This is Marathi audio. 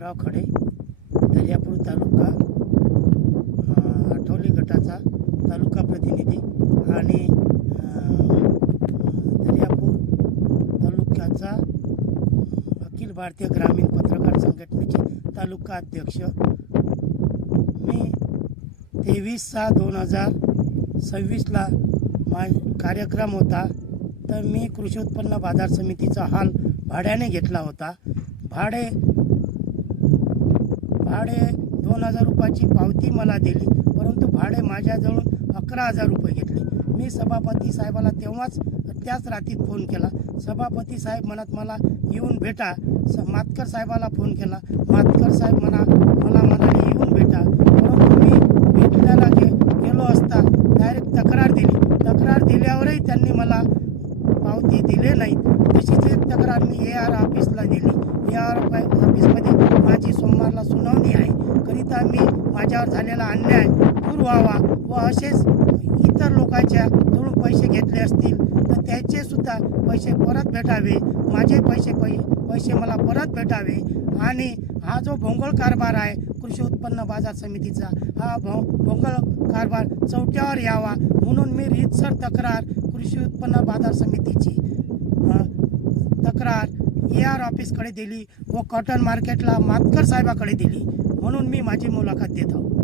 माधवराव खडे दर्यापूर तालुका आठवली गटाचा तालुका प्रतिनिधी आणि दर्यापूर तालुक्याचा अखिल भारतीय ग्रामीण पत्रकार संघटनेचे तालुका अध्यक्ष. मी तेवीस सहा दोन हजार सव्वीसला मा कार्यक्रम होता तर मी कृषी उत्पन्न बाजार समितीचा हाल भाड्याने घेतला होता. भाडे भाडे दोन हजार रुपयाची पावती मला दिली परंतु भाडे माझ्याजवळून अकरा हजार रुपये घेतले. मी सभापती साहेबाला तेव्हाच त्याच रात्री फोन केला. सभापती साहेब म्हणत मला येऊन भेटा. स मातकर साहेबाला फोन केला. मातकर साहेब म्हणा मला म्हणाले येऊन भेटा. परंतु मी भेटल्याला गे गेलो असता डायरेक्ट तक्रार दिली. तक्रार दिल्यावरही त्यांनी मला पावती दिले नाही तशीच एक तक्रार मी ए आर ऑफिसला दिली. ए आर ऑफिसमध्ये माझी सोमवारला सुनावणी आता मी माझ्यावर झालेला अन्याय दूर व्हावा व असेच इतर लोकांच्या जवळून पैसे घेतले असतील तर त्याचे सुद्धा पैसे परत भेटावे. माझे पैसे पै पैसे मला परत भेटावे. आणि हा जो भोंगळ कारभार आहे कृषी उत्पन्न बाजार समितीचा हा भो भोंगळ कारभार चौट्यावर यावा म्हणून मी रीतसर तक्रार कृषी उत्पन्न बाजार समितीची तक्रार ए आर ऑफिसकडे दिली व कॉटन मार्केटला मातकर साहेबाकडे दिली. म्हणून मी माझी मुलाखत देत आहो.